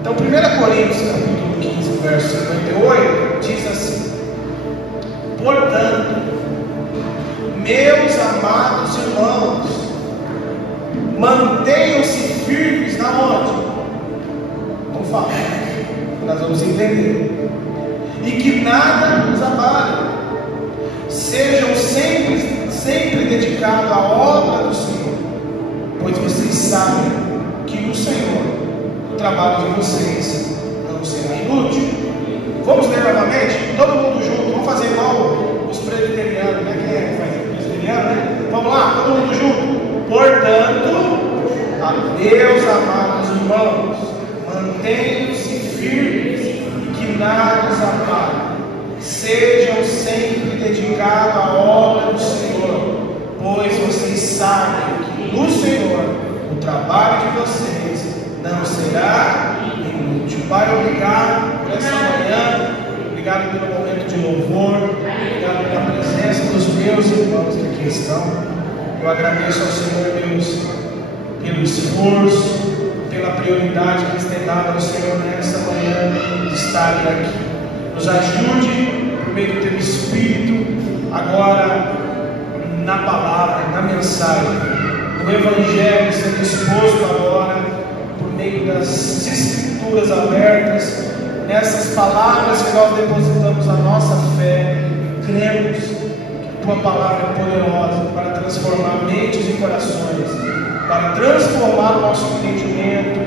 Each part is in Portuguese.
Então, 1 Coríntios, capítulo 15, verso 58, diz assim: portanto, meus amados irmãos, mantenham-se firmes na onde? Vamos falar, nós vamos entender. E que nada nos abale. Sejam sempre dedicados à obra do Senhor, pois vocês sabem que no Senhor o trabalho de vocês não será inútil. Vamos ler novamente? Todo mundo junto. Vamos fazer igual os presbiterianos, né? Quem é que faz presbiteriano, né? Vamos lá, todo mundo junto. Portanto, meus amados irmãos, mantenham-se firmes e que nada os abale. Sejam sempre dedicados à obra do Senhor, pois vocês sabem que no Senhor o trabalho de vocês não será inútil. Pai, obrigado por essa manhã, obrigado pelo momento de louvor, obrigado pela presença dos meus irmãos que aqui estão. Eu agradeço ao Senhor Deus pelo esforço, pela prioridade que eles têm dado ao Senhor nessa manhã de estarem aqui. Nos ajude por meio do teu Espírito, agora na palavra, na mensagem, no Evangelho sendo exposto agora, por meio das Escrituras abertas, nessas palavras que nós depositamos a nossa fé, cremos que tua palavra é poderosa para transformar mentes e corações, para transformar o nosso entendimento,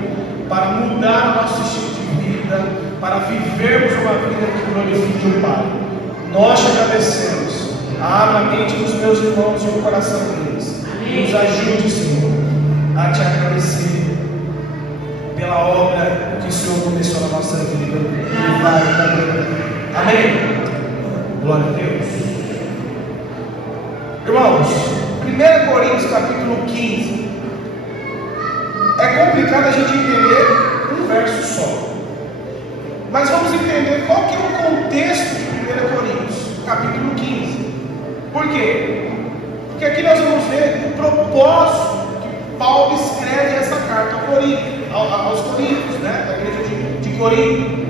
para mudar o nosso estilo de vida, para vivermos uma vida que glorifique o Pai. Nós te agradecemos. Abra a mente dos meus irmãos e o coração deles. Nos ajude, Senhor, a te agradecer pela obra que o Senhor começou na nossa vida. E vai também. Amém? Glória a Deus. Irmãos, 1 Coríntios capítulo 15. É complicado a gente entender um verso só. Mas vamos entender qual que é o contexto de 1 Coríntios, capítulo 15. Por quê? Porque aqui nós vamos ver o propósito que Paulo escreve essa carta aos Coríntios, né? Da igreja de Corinto.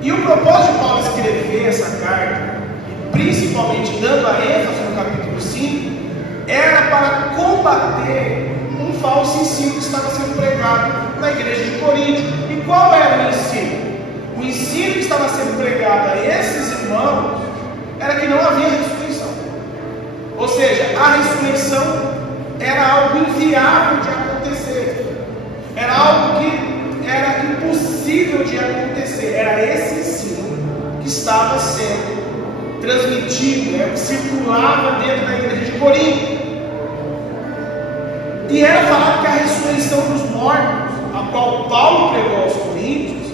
E o propósito de Paulo escrever essa carta, principalmente dando a ênfase no capítulo 5, era para combater um falso ensino que estava sendo pregado na igreja de Corinto. E qual era o ensino? O ensino que estava sendo pregado a esses irmãos era que não havia ressurreição. Ou seja, a ressurreição era algo inviável de acontecer. Era algo que era impossível de acontecer. Era esse ensino que estava sendo transmitido, né, que circulava dentro da igreja de Corinto. E era falar que a ressurreição dos mortos, a qual Paulo pregou aos Coríntios,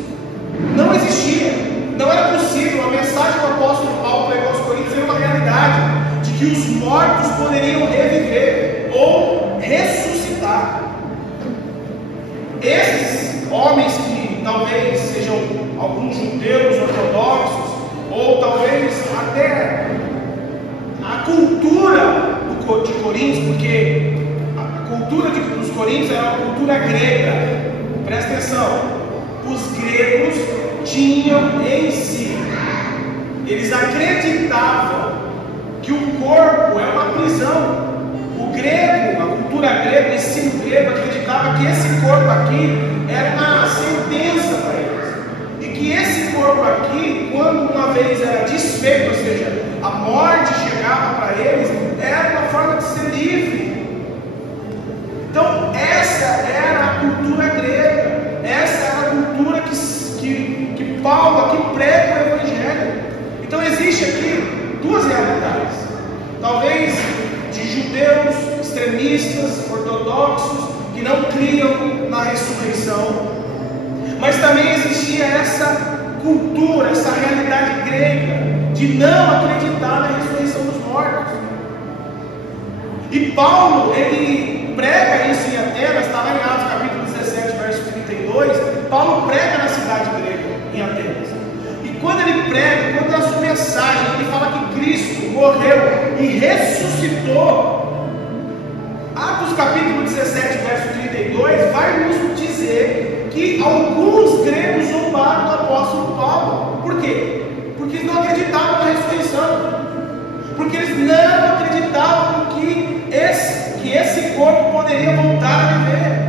não existia, não era possível. A mensagem que o apóstolo Paulo pregou aos Coríntios era uma realidade de que os mortos poderiam reviver ou ressuscitar. Esses homens que talvez sejam alguns judeus ortodoxos, ou talvez até a cultura de Coríntios, porque a cultura dos Coríntios era uma cultura grega. Presta atenção. Os gregos tinham em si, eles acreditavam que o corpo é uma prisão. O grego, a cultura grega, o ensino grego acreditava que esse corpo aqui era uma sentença para eles, e que esse corpo aqui, quando uma vez era desfeito, ou seja, a morte chegava para eles, era uma forma de ser livre. Então essa era a cultura grega. Essa é a cultura que Paulo aqui prega o Evangelho. Então existe aqui duas realidades. Talvez de judeus extremistas, ortodoxos, que não criam na ressurreição. Mas também existia essa cultura, essa realidade grega, de não acreditar na ressurreição dos mortos. E Paulo, ele prega isso em Atenas, está lá em Atos capítulo 17, verso 32, Paulo prega na cidade grega, em Atenas. E quando ele prega, quando a sua mensagem, ele fala que Cristo morreu e ressuscitou. Atos capítulo 17, verso 32, vai nos dizer que alguns gregos zombaram do apóstolo Paulo. Por quê? Porque eles não acreditavam na ressurreição. Porque eles não acreditavam que esse corpo poderia voltar a viver.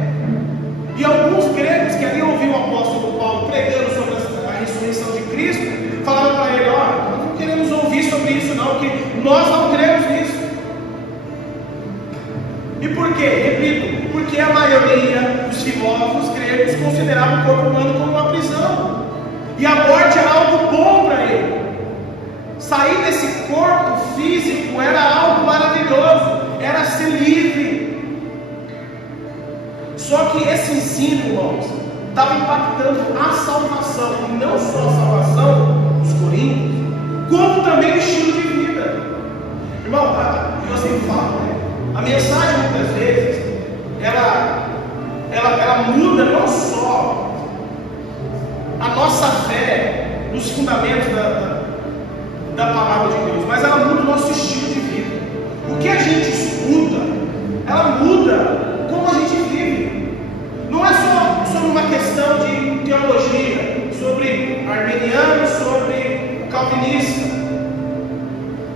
E alguns gregos que ali ouviam o apóstolo Paulo pregando sobre a ressurreição de Cristo, falaram para ele: ó, nós não queremos ouvir sobre isso não, porque nós não cremos nisso. E por quê? Repito, porque a maioria dos filósofos gregos considerava o corpo humano como uma prisão, e a morte era algo bom para ele. Sair desse corpo físico era algo maravilhoso, era ser livre. Só que esse ensino, irmãos, estava impactando a salvação, e não só a salvação dos coríntios, como também o estilo de vida. Irmão, eu sempre falo, né? A mensagem muitas vezes ela muda não só a nossa fé nos fundamentos da palavra de Deus, mas ela muda o nosso estilo de vida. O que a gente escuta, ela muda como a gente vive. Não é só sobre uma questão de teologia, sobre arminiano, sobre calvinista.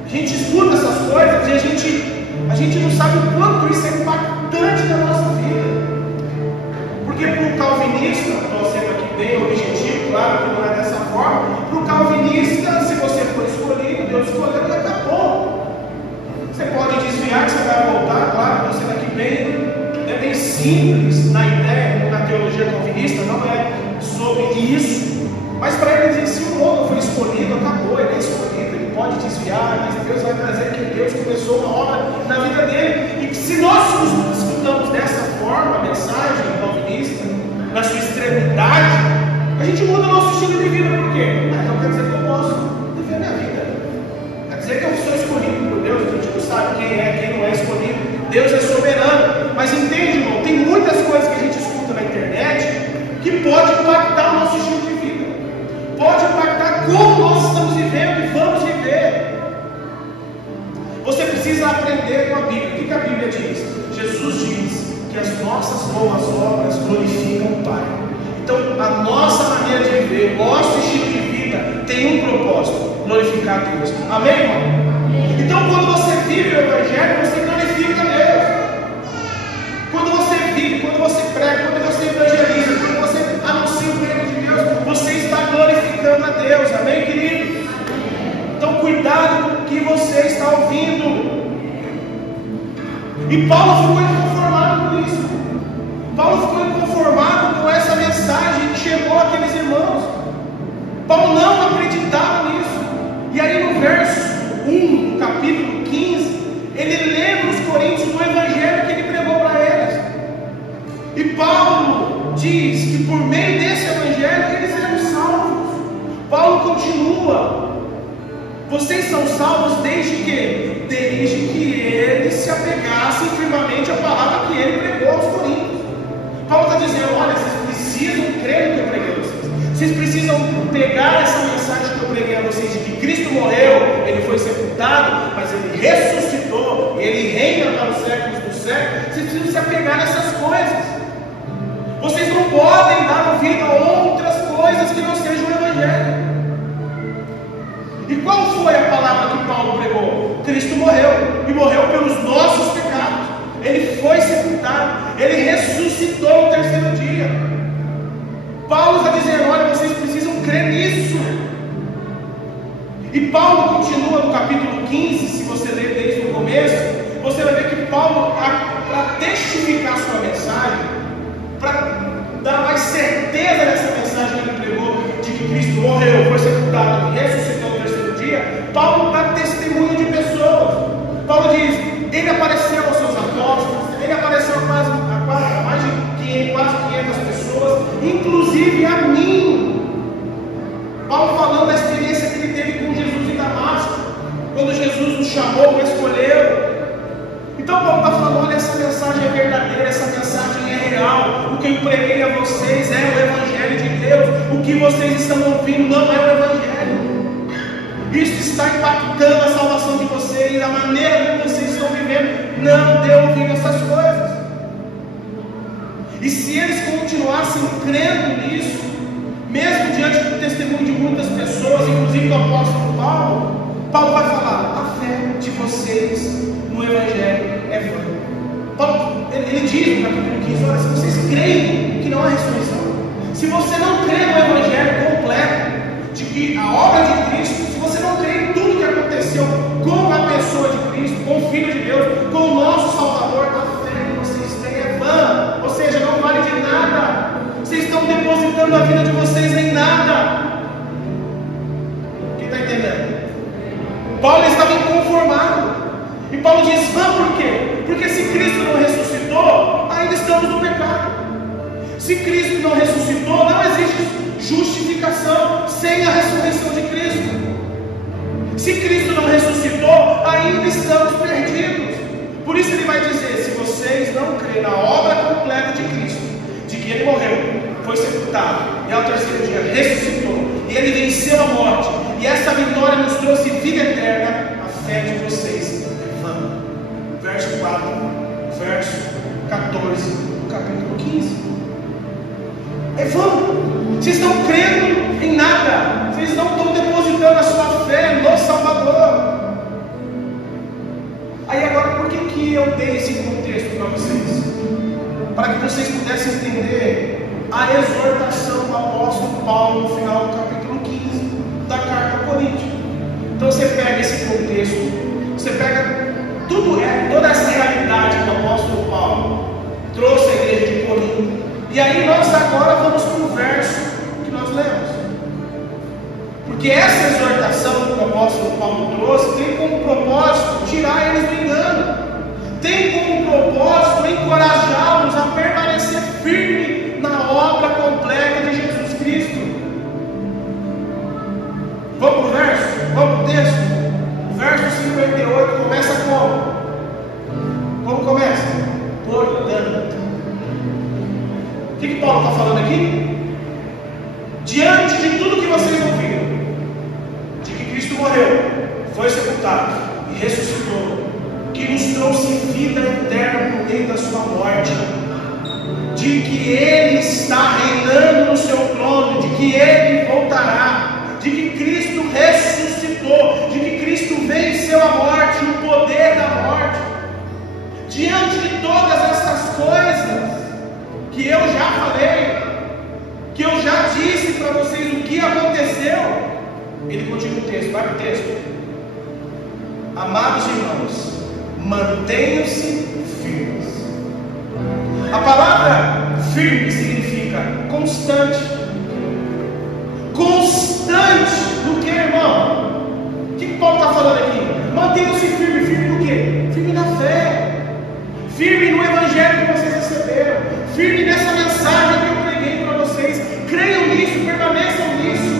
A gente escuta essas coisas e a gente não sabe o quanto isso é impactante na nossa vida. Porque para o calvinista, estou sendo aqui bem objetivo, claro que não é dessa forma, para o calvinista, se você for escolhido, Deus escolheu e acabou. Você pode desviar que você vai voltar, claro, estou sendo aqui bem simples na ideia, na teologia calvinista, não é sobre isso. Mas para ele dizer, se o homem foi escolhido, acabou, ele é escolhido, ele pode desviar, mas Deus vai trazer que Deus começou uma obra na vida dele. E que se nós escutamos dessa forma a mensagem calvinista, na sua extremidade, a gente muda o nosso estilo de vida. Por quê? Então quer dizer que eu posso viver a minha vida. Quer dizer que eu sou escolhido por Deus. A gente não sabe quem não é escolhido. Deus é soberano. Mas entende, irmão, tem muitas coisas que a gente escuta na internet que pode impactar o nosso estilo de vida. Pode impactar como nós estamos vivendo e vamos viver. Você precisa aprender com a Bíblia. O que a Bíblia diz? Jesus diz que as nossas boas obras glorificam o Pai. Então, a nossa maneira de viver, o nosso estilo de vida tem um propósito: glorificar a Deus. Amém, irmão? Então, quando você vive o Evangelho, você glorifica a Deus. Quando você vive, quando você prega, quando você evangeliza, quando você anuncia o reino de Deus, você está glorificando a Deus. Amém, querido? Então, cuidado com o que você está ouvindo. E Paulo ficou inconformado com isso. Paulo ficou inconformado com essa mensagem que chegou àqueles irmãos. Paulo não acreditava nisso. E aí no verso 1, do capítulo 15, ele lembra os coríntios do evangelho que ele pregou para eles. E Paulo diz que por meio desse evangelho eles eram salvos. Paulo continua: vocês são salvos desde que? Desde que eles se apegassem firmemente à palavra que ele pregou aos coríntios. Paulo está dizendo: olha, vocês precisam crer no que eu preguei a vocês. Vocês precisam pegar essa mensagem que eu preguei a vocês, de que Cristo morreu, ele foi sepultado, mas ele ressuscitou, ele reina para os séculos dos séculos. Vocês precisam se apegar nessas coisas. Vocês não podem dar ouvido a outras coisas que não sejam o evangelho. E qual foi a palavra que Paulo pregou? Cristo morreu, e morreu pelos nossos pecados. Ele foi sepultado, ele ressuscitou no terceiro dia. Paulo está dizendo: olha, vocês precisam crer nisso. E Paulo continua no capítulo 15, se você ler desde o começo, você vai ver que Paulo, para testificar sua mensagem, para dar mais certeza nessa mensagem que ele pregou, de que Cristo morreu, foi sepultado e ressuscitou no terceiro dia, Paulo dá testemunho de pessoas. Paulo diz: ele apareceu aos seus apóstolos, ele apareceu a mais de quase 500 pessoas, inclusive a mim. Paulo falando da experiência que ele teve com Jesus em Damasco, quando Jesus nos chamou, nos escolheu. Então Paulo está falando: olha, essa mensagem é verdadeira, essa mensagem é real. O que eu preguei a vocês é o Evangelho de Deus. O que vocês estão ouvindo não é o Evangelho. Isso está impactando a salvação de vocês, a maneira como vocês estão vivendo. Não dê ouvido a essas coisas. E se eles continuassem crendo nisso, mesmo diante do testemunho de muitas pessoas, inclusive do apóstolo Paulo, Paulo vai falar: a fé de vocês no Evangelho é vã. Paulo, ele diz no capítulo 15: olha, se vocês creem que não há ressurreição, se você não crê no Evangelho completo, de que a obra de Cristo, se você não crê em tudo que aconteceu com a pessoa de Cristo, com o Filho de Deus, com o nosso Salvador, a fé que vocês têm é vã, ou seja, não vale de nada. Vocês estão depositando a vida de vocês em nada. Quem está entendendo? Paulo estava inconformado. E Paulo diz: vã por quê? Porque se Cristo não ressuscitou, ainda estamos no pecado. Se Cristo não ressuscitou, não existe justificação sem a ressurreição de Cristo. Se Cristo não ressuscitou, ainda estamos perdidos. Por isso ele vai dizer: se vocês não crêem na obra completa de Cristo, de que ele morreu, foi sepultado e ao terceiro dia ressuscitou, e ele venceu a morte, e essa vitória nos trouxe vida eterna, a fé de vocês é vã. Verso 4, verso 14 do capítulo 15. É vã. Vocês estão crendo em nada, vocês não estão depositando a sua fé no Salvador. Aí agora, por que eu dei esse contexto para vocês? Para que vocês pudessem entender a exortação do apóstolo Paulo no final do capítulo 15 da carta ao Coríntios. Então você pega esse contexto, você pega toda essa realidade que o apóstolo Paulo trouxe à igreja de Corinto, e aí nós agora vamos para o verso que nós lemos. Porque essa exortação que o apóstolo Paulo trouxe tem como propósito tirar eles do engano, tem como propósito encorajá-los a permanecer firme na obra completa de Jesus Cristo. Vamos para o verso? Vamos para o texto? O verso 58 começa como? Como começa? Portanto. O que Paulo está falando aqui? Diante de tudo que vocês ouviram, de que Cristo morreu, foi sepultado e ressuscitou, que nos trouxe vida eterna por meio da sua morte, de que Ele está reinando no seu trono, de que Ele voltará, de que Cristo ressuscitou, de que Cristo venceu a morte, o poder da morte. Diante de todas essas coisas que eu já falei, que eu já disse para vocês o que aconteceu, ele continua o texto, vai para o texto. Amados irmãos, mantenham-se firmes. A palavra firme significa constante. Constante do que, irmão? O que Paulo está falando aqui? Mantenham-se firme. Firme do quê? Firme na fé. Firme no evangelho que vocês receberam. Firme nessa mensagem que eu preguei para vocês. Creiam nisso, permaneçam nisso.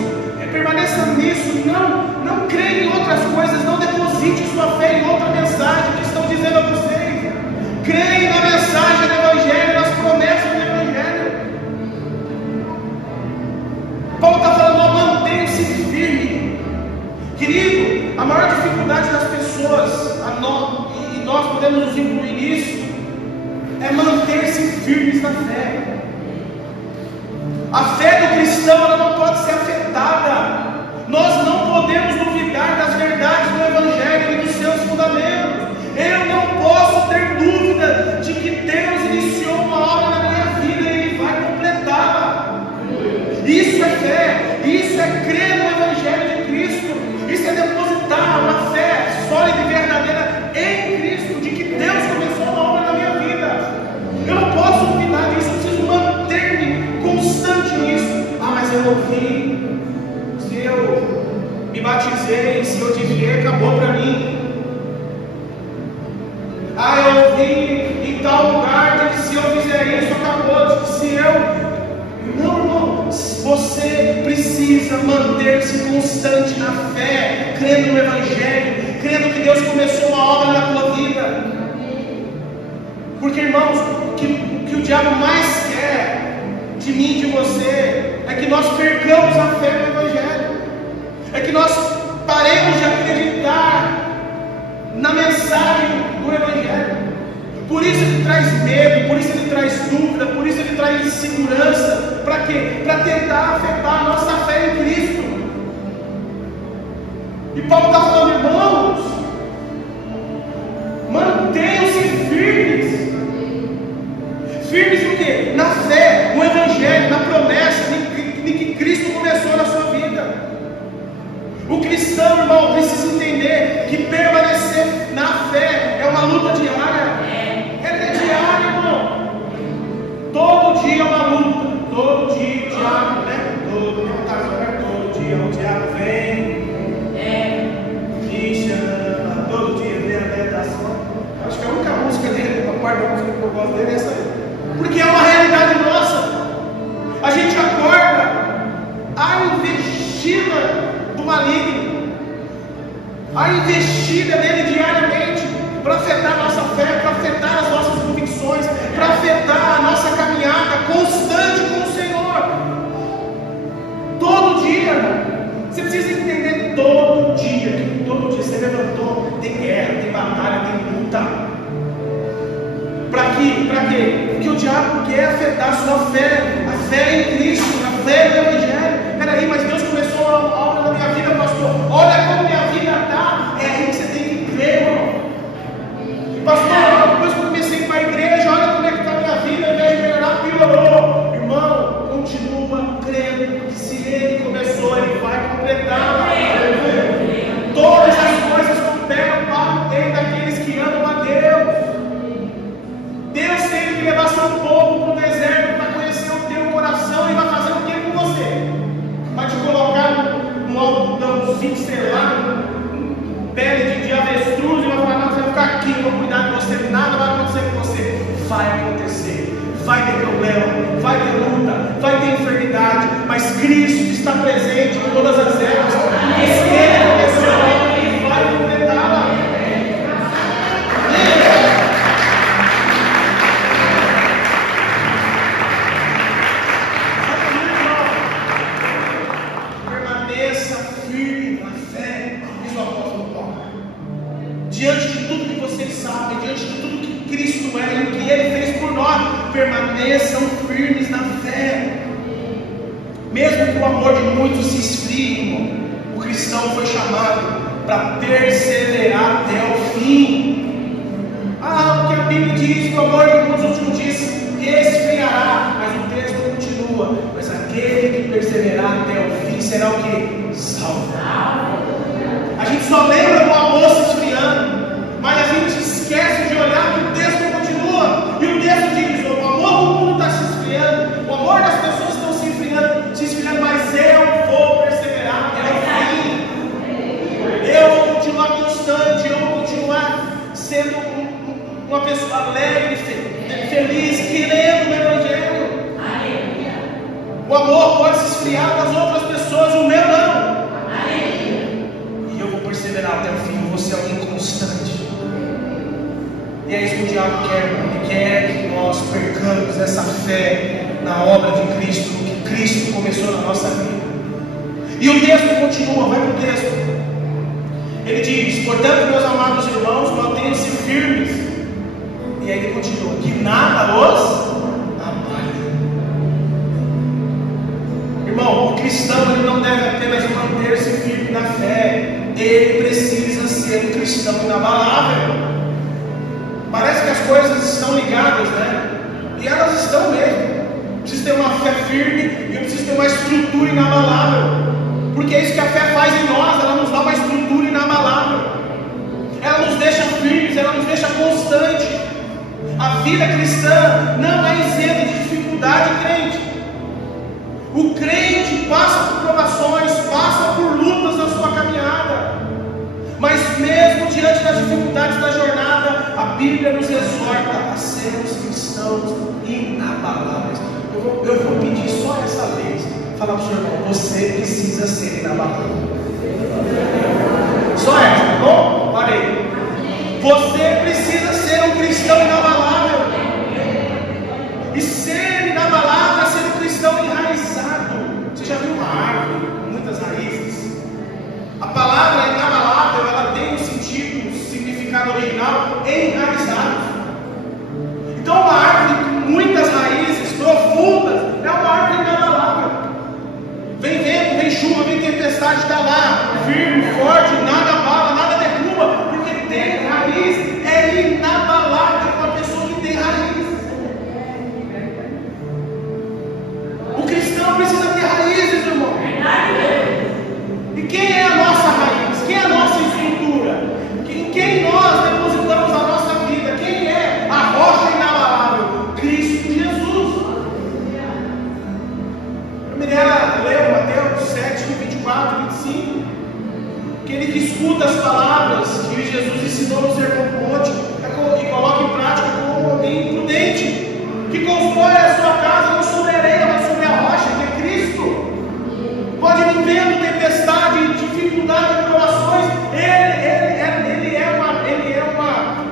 Não creiam em outras coisas. Não deposite sua fé em outra mensagem que estão dizendo a vocês. Creem na mensagem do evangelho, nas promessas do evangelho. Paulo está falando: mantenha-se firme. Querido, a maior dificuldade das pessoas, e nós podemos nos incluir nisso, é manter-se firmes na fé. A fé do cristão, ela não pode ser afetada. Nós não podemos duvidar das verdades do evangelho e dos seus fundamentos. Eu não posso ter dúvida de que Deus iniciou uma obra na minha vida e Ele vai completá-la. Isso é fé, isso é crer no evangelho de Cristo, isso é depositar uma fé sólida e verdadeira em Cristo, de que Deus começou uma obra na minha vida. Eu não posso duvidar disso, eu preciso manter-me constante nisso. Mas eu ouvi, se eu me batizei, se eu desviei, acabou para mim. Eu ouvi em tal lugar que se eu fizer isso, acabou. Se eu... Não, você precisa manter-se constante na fé, crendo no evangelho, crendo que Deus começou uma obra na tua vida. Porque, irmãos, o que o diabo mais quer de mim e de você é que nós percamos a fé no evangelho, é que nós paremos de acreditar na mensagem do evangelho. Por isso ele traz medo, por isso ele traz dúvida, por isso ele traz insegurança. Para quê? Para tentar afetar a nossa fé em Cristo. E Paulo está falando, irmãos, mantenham-se firmes. Firmes no quê? Na fé, no Evangelho, na promessa de que Cristo começou na sua vida. O cristão, irmão, precisa entender que permanecer na fé é uma luta diária. É diária, irmão. Todo dia é uma luta. Todo dia o diabo, né? Todo dia o diabo vem. Todo dia vem a tentação. Acho que a única música dele, a parte da música que eu gosto dele é essa aí. Porque é uma realidade nossa. A gente acorda a investida do maligno, a investida dele diariamente para afetar a nossa fé, para afetar as nossas convicções, para afetar a nossa caminhada constante com o Senhor. Todo dia, irmão. Você precisa entender todo dia, que todo dia você levantou, tem guerra, tem batalha, tem luta. Para quê? Para quê? Porque o diabo quer afetar a sua fé, a fé em Cristo, a fé no Evangelho. Peraí, mas Deus começou a obra na minha vida, pastor. Olha como minha vida está. É aí que você tem que crer, irmão. Pastor, depois que eu comecei para a igreja, olha como é que está a minha vida, ao invés de melhorar, piorou. Irmão, continua crendo que se Ele começou, Ele vai completar. Todas as coisas cooperam para o bem daqueles que amam a Deus. Deus tem que levar seu povo para o deserto para conhecer o teu coração e vai fazer o que com você? Vai te colocar num algodãozinho, sei lá, pele de avestruz e vai falar, não, você vai ficar aqui, eu vou cuidar de você, nada vai acontecer com você. Vai acontecer, vai ter problema, vai ter luta, vai ter enfermidade, mas Cristo está presente em todas as eras, porque se Ele começou a obra, Ele vai completá-la. Diante de tudo que vocês sabem, diante de tudo que Cristo é e o que Ele fez por nós, permaneçam firmes na fé. Mesmo que o amor de muitos se esfrie, irmão, o cristão foi chamado para perseverar até o fim. Ah, o que a Bíblia diz que o amor de muitos nos últimos dias esfriará, mas o texto continua. Mas aquele que perseverar até o fim será o que? Salvo. A gente só lembra do amor se esfriando, mas a gente esquece de olhar que o texto continua. E o texto diz: o amor do mundo está se esfriando, o amor das pessoas estão se esfriando, mas eu vou perseverar até o fim. Eu vou continuar constante, eu vou continuar sendo uma pessoa alegre, feliz, querendo o Evangelho. O amor pode se esfriar das outras pessoas, o meu não. Perseverar até o fim, eu vou ser alguém constante. E é isso que o diabo quer, irmão. Ele quer que nós percamos essa fé na obra de Cristo, no que Cristo começou na nossa vida. E o texto continua, vai para o texto. Ele diz: portanto, meus amados irmãos, mantenham-se firmes. E aí ele continua: que nada os abale. Irmão, o cristão ele não deve apenas manter-se firme na fé. Ele precisa ser um cristão inabalável. Parece que as coisas estão ligadas, né? E elas estão mesmo. Precisa ter uma fé firme e eu preciso ter uma estrutura inabalável. Porque é isso que a fé faz em nós. Ela nos dá uma estrutura inabalável. Ela nos deixa firmes, ela nos deixa constante. A vida cristã não é isenta de dificuldade, crente. O crente passa por provações, passa por lutas na sua caminhada, mas mesmo diante das dificuldades da jornada, a Bíblia nos exorta a sermos cristãos inabaláveis. Eu vou pedir só essa vez, falar para o seu irmão: você precisa ser inabalável. Só essa, tá bom? Parei. Você precisa ser um cristão inabalável. E ser inabalável é ser um cristão enraizado. Você já viu uma árvore com muitas raízes? A palavra inabalável, ela tem um sentido, significado original, enraizado. aquele que escuta as palavras que Jesus ensinou no Sermão do Monte e coloca em prática como alguém prudente, que constrói a sua casa não sobre a areia, mas sobre a rocha, que é Cristo. Pode vir vendo tempestade, dificuldade, provações, ele é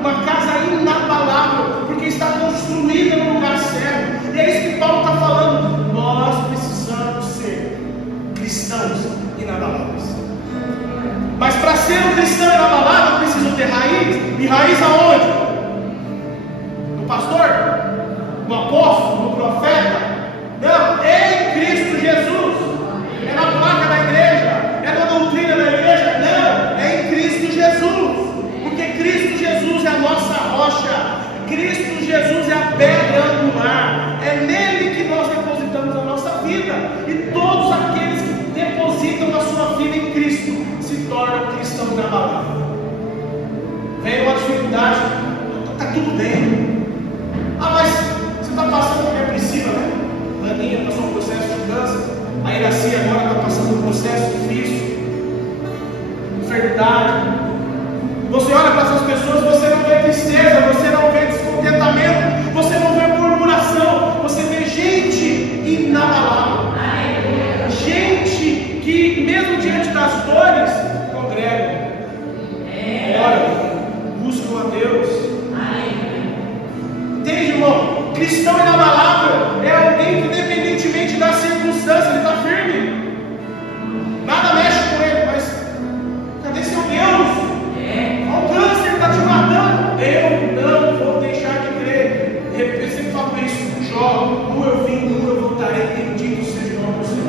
uma casa inabalável, porque está construída no lugar certo. E é isso que Paulo está falando. Nós precisamos ser cristãos inabaláveis. Mas para ser um cristão inabalável, eu preciso ter raiz. E raiz aonde? No pastor? No apóstolo? No profeta? Não, em Cristo Jesus. É na placa da igreja? É na doutrina da igreja? Não, é em Cristo Jesus. Porque Cristo Jesus é a nossa rocha. Cristo Jesus é a pedra angular. É nele que nós depositamos a nossa vida. E todos aqueles que depositam a sua vida em Cristo se tornam cristãos inabaláveis. Vem uma dificuldade, está tudo bem. Ah, mas você está passando por depressiva, né? Laninha passou um processo de câncer. A Iraci agora está passando um processo difícil, enfermidade. Você olha para essas pessoas, você não vê tristeza, você não vê descontentamento, você não vê murmuração, você vê gente inabalável, gente que mesmo diante das dores congregam, oram, buscam a Deus. Entende, irmão? Cristão inabalável é alguém que, independentemente da circunstância, ele está firme. Nada mexe com ele, mas cadê seu Deus? Olha o câncer está te matando. Eu não vou deixar de crer. Eu sempre falo isso. Jó, nu eu vim, nu eu voltarei. Bendito seja o nome do Senhor.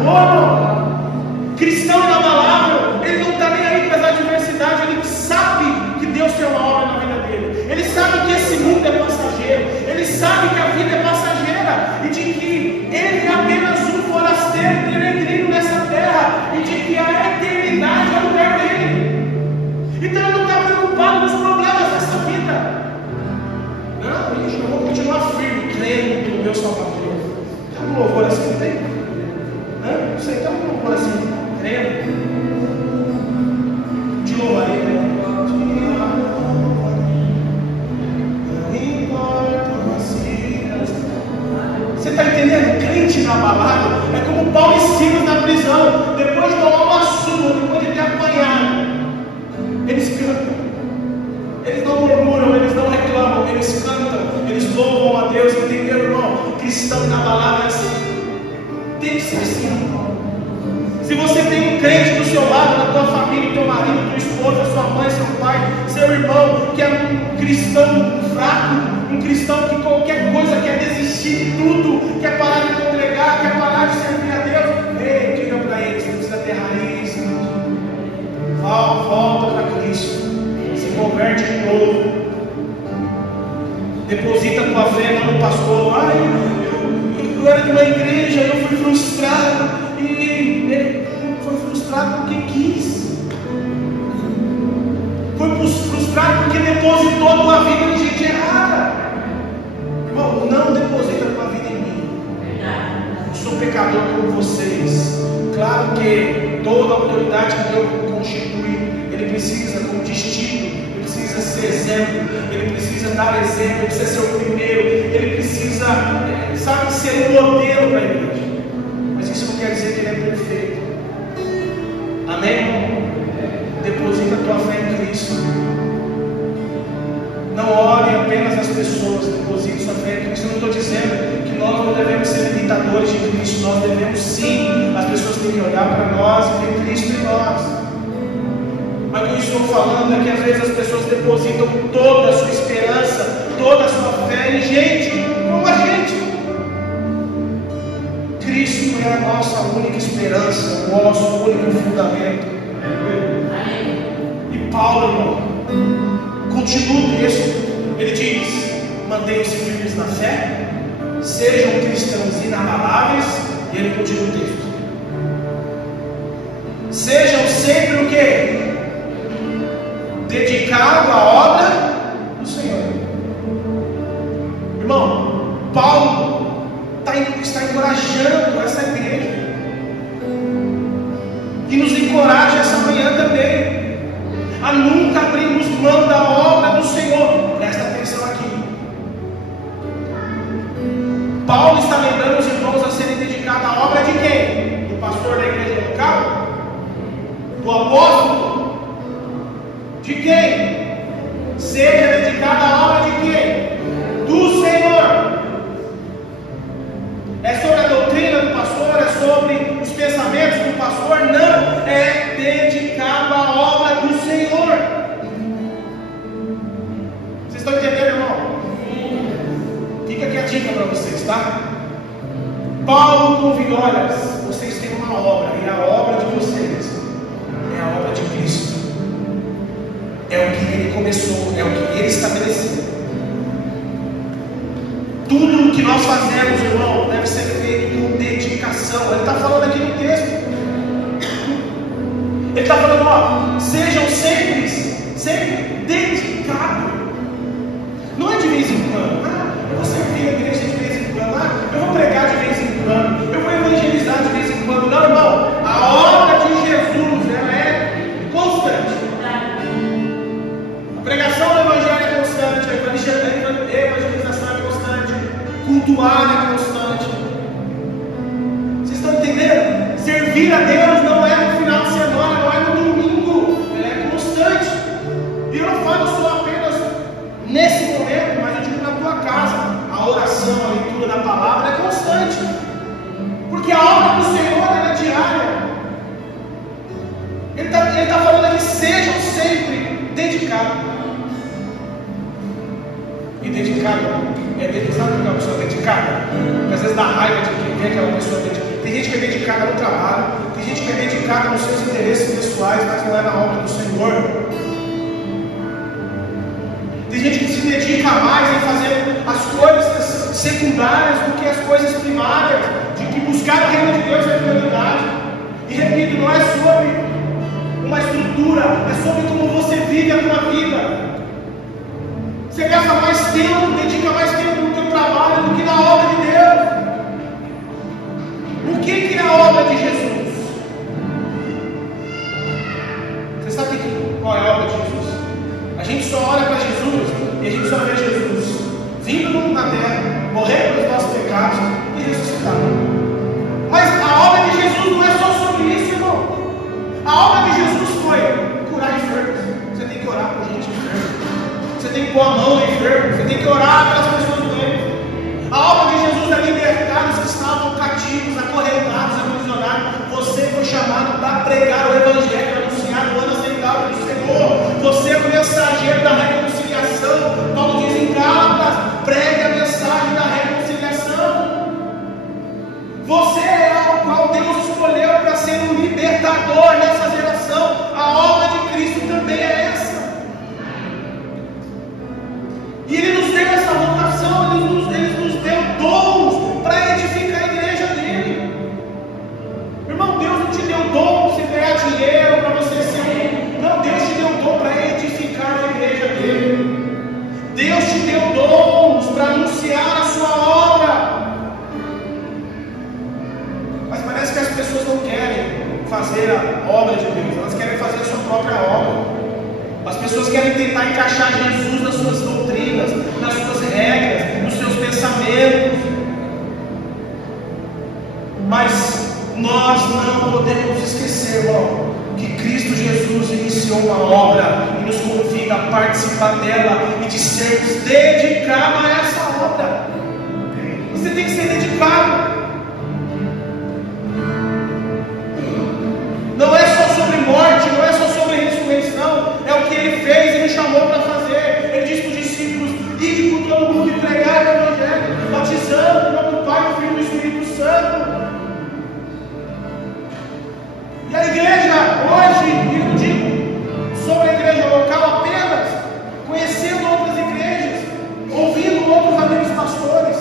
Amor, cristão inabalável, ele não está nem aí para as adversidades. Ele sabe que Deus tem uma obra na vida dele. Ele sabe que esse mundo é passageiro. Ele sabe que a vida é passageira. E de que ele é apenas um forasteiro, peregrino nessa terra. E de que a eternidade é o lugar dele. Então ele não está preocupado com os problemas dessa vida. Não, eu vou continuar firme, crendo no meu Salvador. Está um louvor assim, não tem? Não sei, está um louvor assim, crendo. Te louvarei, né? Você está entendendo? Crente inabalável é como Paulo e Silas na prisão, depois de tomar uma surra, depois de ter apanhado. Eles cantam, eles não murmuram, eles não reclamam, eles cantam, eles louvam a Deus. Entendeu, irmão? Cristão inabalável é assim. Tem que ser assim, irmão. Se você tem um crente do seu lado, na tua família, teu marido, tua esposa, sua mãe, seu pai, seu irmão, que é um cristão fraco, um cristão que qualquer coisa quer desistir de tudo, quer parar de congregar, quer parar de servir a Deus, ei, diga para ele, você precisa ter raiz. Volta para Cristo, se converte de novo, deposita tua fé no pastor. Eu era de uma igreja, eu fui frustrado, e ele foi frustrado porque quis, foi frustrado porque depositou a tua vida em gente errada. Irmão, não deposita a tua vida em mim. Eu sou pecador como vocês. Claro que toda a autoridade que Deus constitui, ele precisa, como distinto, ele precisa ser exemplo, ele precisa dar exemplo, ele precisa ser o primeiro, ele precisa, sabe, ser um modelo para a igreja. Mas isso não quer dizer que ele é perfeito. Amém? Deposita a tua fé em Cristo. Não olhe apenas as pessoas, deposite sua fé em Cristo. Eu não estou dizendo que nós não devemos ser imitadores de Cristo. Nós devemos sim. As pessoas têm que olhar para nós e ver Cristo em nós. Mas o que eu estou falando é que às vezes as pessoas depositam toda a sua esperança, toda a sua fé em gente, como a gente. Cristo é a nossa única esperança, o nosso único fundamento. E Paulo, irmão, continua o texto, ele diz: mantenham-se firmes na fé, sejam cristãos inabaláveis, e ele continua o texto. Sejam sempre o quê? Dedicado à obra do Senhor. Irmão, Paulo está encorajando essa igreja, e nos encoraja essa manhã Paulo está lembrando os irmãos a serem dedicados à obra de quem? Do pastor da igreja local? Do apóstolo? De quem? Seja dedicado à obra de quem? Do Senhor. É sobre a doutrina do pastor? É sobre os pensamentos do pastor? Não, é dedicado à obra do Senhor. Vocês estão entendendo, irmão? Fica aqui a dica para vocês, tá? Paulo convidou: olha, vocês têm uma obra, e a obra de vocês é a obra de Cristo. É o que ele começou, é o que ele estabeleceu. Tudo o que nós fazemos, irmão, deve ser feito com dedicação. Ele está falando aqui no texto. Ele está falando: ó, sejam sempre dedicados. Não é de vez em quando. Eu vou servir a igreja de vez em quando. Eu vou pregar de vez em quando. Eu vou evangelizar de vez em quando. Não, irmão. A obra de Jesus, ela é constante. A pregação do evangelho é constante. A evangelização é constante. Cultuar é constante. Vocês estão entendendo? Servir a Deus não é no final de semana, não é no domingo. Ela é constante. E eu não falo só apenas nesse momento, mas eu digo na tua casa. A oração, a leitura da palavra é constante. Porque a obra do Senhor é diária. Ele está falando aqui: sejam sempre dedicados. E dedicado sabe o que é uma pessoa dedicada? Porque às vezes dá raiva de quem vê aquela pessoa dedicada. Tem gente que é dedicada no trabalho, tem gente que é dedicada nos seus interesses pessoais, mas não é na obra do Senhor. Tem gente que se dedica mais em fazer as coisas secundárias do que as coisas primárias, de que buscar o reino de Deus é prioridade. E repito, não é sobre uma estrutura, é sobre como você vive a tua vida. Você gasta mais tempo, dedica mais tempo no teu trabalho do que na obra de Deus. O que é a obra de Jesus? Você sabe qual é a obra de Jesus? A gente só olha para Jesus e a gente só vê Jesus vindo na terra, morrer pelos nossos pecados e ressuscitar. Mas a obra de Jesus não é só sobre isso, irmão. A obra de Jesus foi curar enfermos. Você tem que orar por gente enferma. Você tem que pôr a mão no enfermo. Você tem que orar pelas pessoas doentes. A obra de Jesus é libertar os que estavam cativos, acorrentados, aprisionados. Você foi chamado para pregar o Evangelho, anunciar o ano aceitável do Senhor. Você é o mensageiro da reconciliação. Paulo diz em Gálatas: pregue a mensagem da reconciliação. Você é o qual Deus escolheu para ser um libertador nessa geração. A obra de Cristo também é essa. E Ele nos deu essa vocação, Ele nos deu dons para edificar a igreja dele. Irmão, Deus não te deu dom para você ganhar dinheiro, para você ser. Não, Deus te deu dom para edificar a igreja dele. Deus te deu dons para anunciar a sua obra. Mas parece que as pessoas não querem fazer a obra de Deus, elas querem fazer a sua própria obra. As pessoas querem tentar encaixar Jesus nas suas doutrinas, nas suas regras, nos seus pensamentos. Mas nós não podemos esquecer, irmão, que Cristo Jesus iniciou uma obra e nos convida a participar dela e de sermos dedicados a essa obra. Você tem que ser dedicado. Não é só sobre morte, não é só sobre ressurreição, é o que Ele fez e nos chamou para fazer. Ele disse para os discípulos: ide por todo mundo e pregai o Evangelho, batizando em nome do Pai, do Filho e do Espírito Santo. E a igreja hoje, eu não digo sobre a igreja local apenas, conhecendo outras igrejas, ouvindo outros amigos pastores.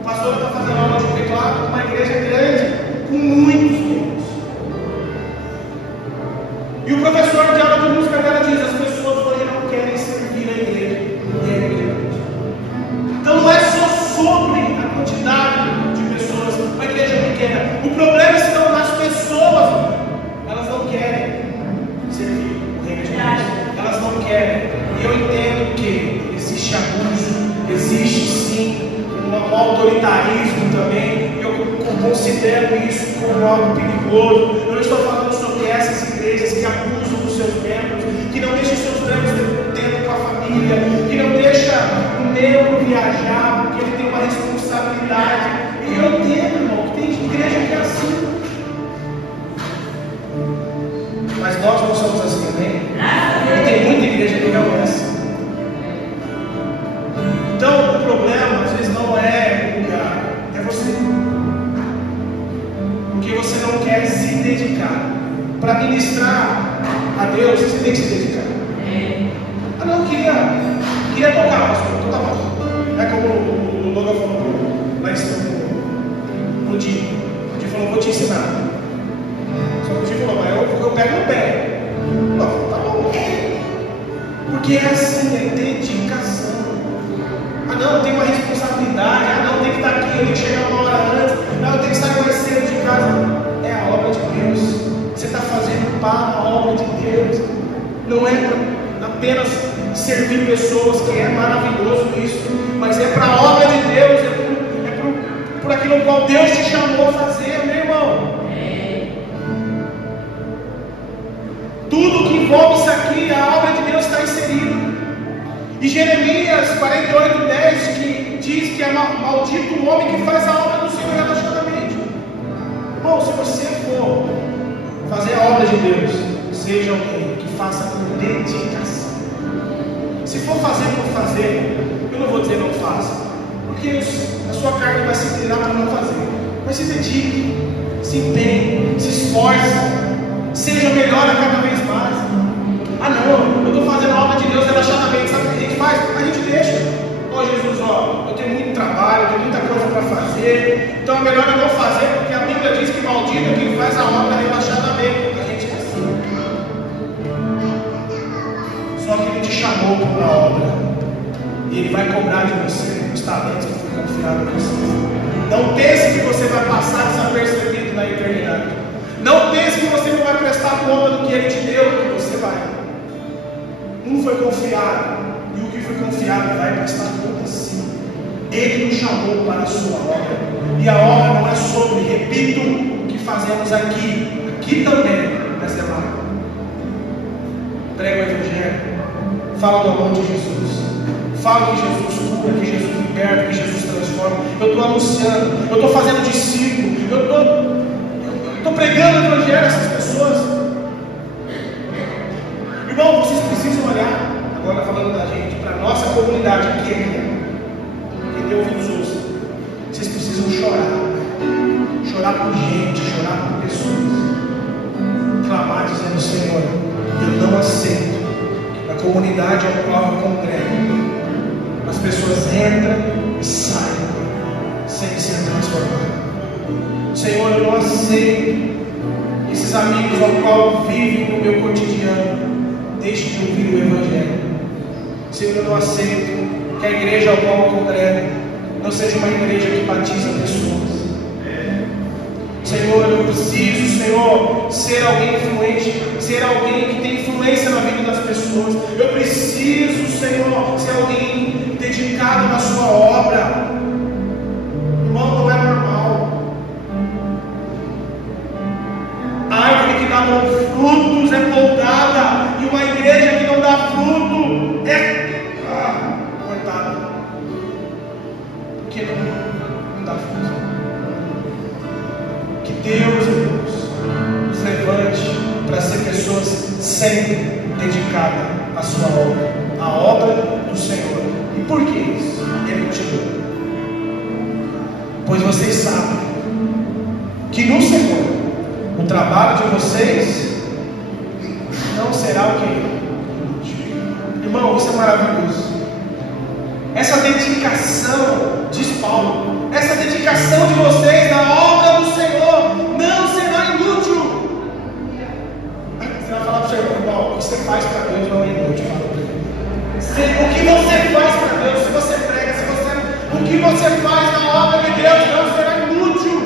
O pastor está fazendo aula de teclado numa igreja grande, com muitos membros. E o professor de aula de música dela diz: as pessoas hoje não querem servir a igreja. E a igreja é grande. Então não é só sobre a quantidade de pessoas, uma igreja pequena. O problema está nas pessoas. Elas não querem servir o reino de Deus. Elas não querem. E eu entendo que existe abuso, Existe sim um autoritarismo também, e eu considero isso como algo perigoso. Eu não estou falando sobre essas igrejas que abusam dos seus membros, que não deixam os seus membros ter tempo com a família, que não deixam o membro viajar, porque ele tem uma responsabilidade. E eu entendo, irmão, que tem igreja que é assim. Mas nós não somos assim, amém? E tem muita igreja que não é assim. Então, o problema, às vezes, não é o lugar, é você. Porque você não quer se dedicar. Para ministrar a Deus, você tem que se dedicar. Ah, não, eu queria tocar, pastor. Então tá bom. É como o Logan falou lá em cima pro Di. O Di falou, vou te ensinar. Só que o Di falou, mas eu pego no pé. Não, tá bom. Porque é assim, é dedicação. Ah não, tem uma responsabilidade, ah não, tem que estar aqui, eu tenho que chegar uma hora antes, não, eu tenho que estar mais cedo de casa. É a obra de Deus. Você está fazendo para a obra de Deus. Não é para apenas servir pessoas, que é maravilhoso isso, mas é para a obra de Deus, é por aquilo qual Deus te chamou a fazer, meu irmão. Tudo que envolve isso aqui, a obra de Deus está inserida. E Jeremias 48:10 que diz que é maldito o homem que faz a obra do Senhor relaxadamente. Bom, se você for fazer a obra de Deus, seja alguém que faça com dedicação. Se for fazer por fazer, eu não vou dizer não faça, porque a sua carne vai se inclinar para não fazer. Mas se dedique, se empenhe, se esforce, seja melhor a cada vez mais. Ah não, eu estou fazendo a obra de Deus relaxadamente. Sabe o que a gente faz? A gente deixa. Ó Jesus, ó, eu tenho muito trabalho, eu tenho muita coisa para fazer, então é melhor eu não fazer, porque a Bíblia diz que maldito é quem faz a obra relaxadamente. A gente é assim. Só que Ele te chamou para a obra, e Ele vai cobrar de você os talentos que foi confiado a você. Não pense que você vai passar desapercebido na eternidade. Não pense que você não vai prestar conta do que Ele te deu, que você vai. Um foi confiado, e o que foi confiado vai prestar conta sim. Ele nos chamou para a sua obra, e a obra não é sobre, repito, o que fazemos aqui também, mas é lá. Prega o Evangelho, fala do amor de Jesus, fala que Jesus cura, que Jesus liberta, que Jesus transforma. Eu estou anunciando, eu estou fazendo discípulo, eu estou pregando o Evangelho a essas pessoas. Irmão, vocês precisam olhar, agora falando da gente, para a nossa comunidade querida, que tem ouvidos ouça. Vocês precisam chorar por gente, chorar por pessoas, clamar dizendo: Senhor, eu não aceito que a comunidade ao qual eu congrego, as pessoas entram e saem sem ser transformadas. Senhor, eu não aceito que esses amigos ao qual vivem no meu cotidiano deixe de ouvir o Evangelho. Senhor, eu não aceito que a igreja ao qual eu congrego não seja uma igreja que batiza pessoas. Senhor, eu preciso, Senhor, ser alguém influente, ser alguém que tem influência na vida das pessoas. Eu preciso, Senhor, ser alguém dedicado na sua obra. Irmão, não é normal. A árvore que dá bons frutos é podada, e uma igreja que não dá fruto é cortada. Porque não dá fruto. Que Deus, irmãos, nos levante para ser pessoas sempre dedicadas à sua obra, à obra do Senhor. E por que isso? Ele continua: pois vocês sabem que no Senhor o trabalho de vocês não será o que? Irmão, isso é maravilhoso. Essa dedicação, diz Paulo, essa dedicação de vocês na obra do Senhor não será inútil. Você vai falar para o Senhor: irmão, o que você faz para Deus não é inútil. O que você faz para Deus, se você prega, o que você faz na obra de Deus não será inútil.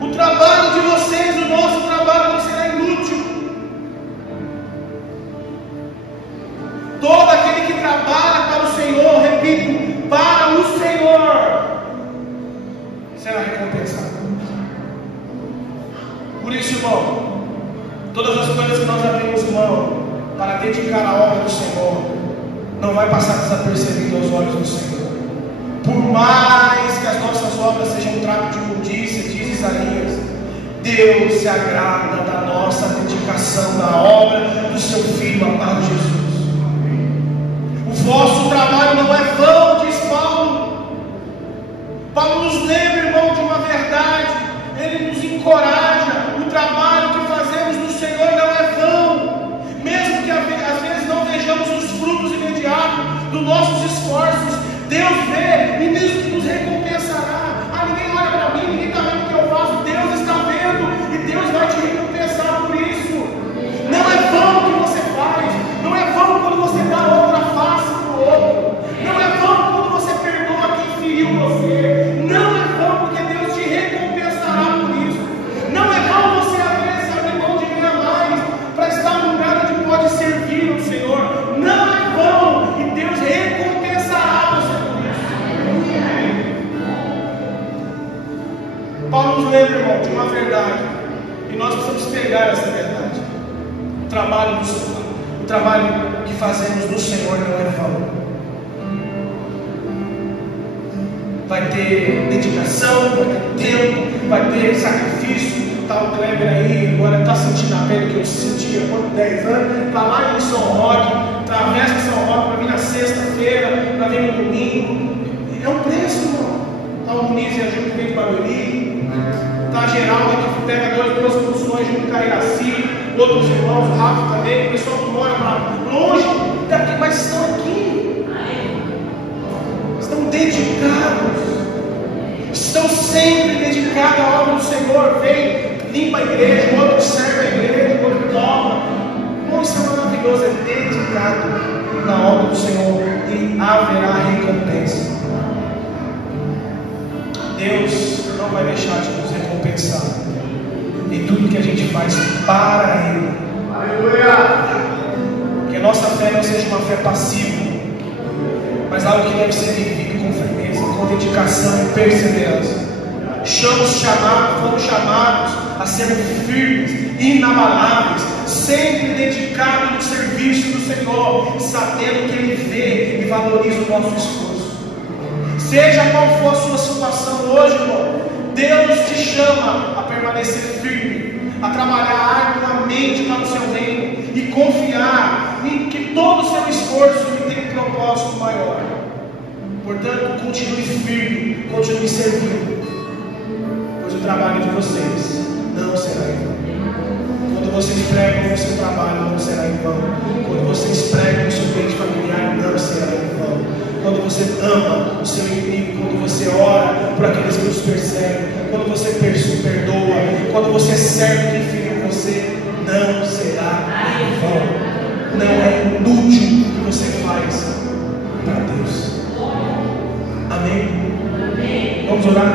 O trabalho de vocês, o nosso trabalho não será inútil. Todo aquele que trabalha trabalha para o Senhor, repito, para o Senhor, será recompensado. Por isso, irmão, todas as coisas que nós abrimos mão para dedicar a obra do Senhor, não vai passar desapercebido aos olhos do Senhor. Por mais que as nossas obras sejam um trapo de imundícia, diz Isaías, Deus se agrada da nossa dedicação na obra do seu Filho amado Jesus. O vosso trabalho não é vão, diz Paulo. Paulo nos lembra, irmão, de uma verdade. Ele nos encoraja. O trabalho que fazemos no Senhor não é vão. Mesmo que às vezes não vejamos os frutos imediatos dos nossos esforços, Deus vê e nos recompensará. Ah, ninguém olha para mim, ninguém está vendo o que eu faço. Deus está vendo e Deus vai te recompensar por isso. Não é vão o que você faz. Não é vão quando você dá outra face para o outro. Não é vão quando você perdoa quem feriu você. Não é vão porque Deus te recompensará por isso. Não é vão você às vezes abrir mão de ganhar mais para estar no lugar onde pode servir o Senhor. Não é vão e Deus recompensará você por isso. Paulo nos lembra, irmão, de uma verdade, e nós precisamos pegar essa verdade. O trabalho que fazemos no Senhor não é vão. Vai ter dedicação, vai ter tempo, vai ter sacrifício. Está o Kleber aí, agora está sentindo a pele que eu sentia por 10 anos, está lá em São Roque, atravessa São Roque para vir na sexta-feira, para vir no domingo. É um preço, irmão. Está o Muniz e a Ju que vem de Barueri, está a Geralda que pega 2 funções junto com a Iraci, outros irmãos, o Rafa também, o pessoal que mora lá longe daqui, mas estão aqui, estão dedicados, estão sempre dedicados à obra do Senhor. Vem, limpa a igreja, o outro serve a igreja, o outro toma. Bom, isso é maravilhoso, é dedicado na obra do Senhor e haverá recompensa. Deus não vai deixar de nos recompensar em tudo que a gente faz para Ele. Aleluia! Que a nossa fé não seja uma fé passiva, mas algo que deve ser vivido com firmeza, com dedicação e perseverança. Fomos chamados a sermos firmes, inabaláveis, sempre dedicados no serviço do Senhor, sabendo que Ele vê e valoriza o nosso esforço. Seja qual for a sua situação hoje, irmão, Deus te chama a permanecer firme, a trabalhar arduamente para o seu reino e confiar em que todo o seu esforço tem um propósito maior. Portanto, continue firme, continue servindo, pois o trabalho de vocês não será em vão. Quando vocês pregam o seu trabalho, não será em vão. Quando vocês pregam o seu ambiente familiar, não será em vão. Quando você ama o seu inimigo, quando você ora por aqueles que os perseguem, quando você perdoa, quando você serve quem feriu você, não será em vão. Não é inútil o que você faz para Deus. Amém? Vamos orar?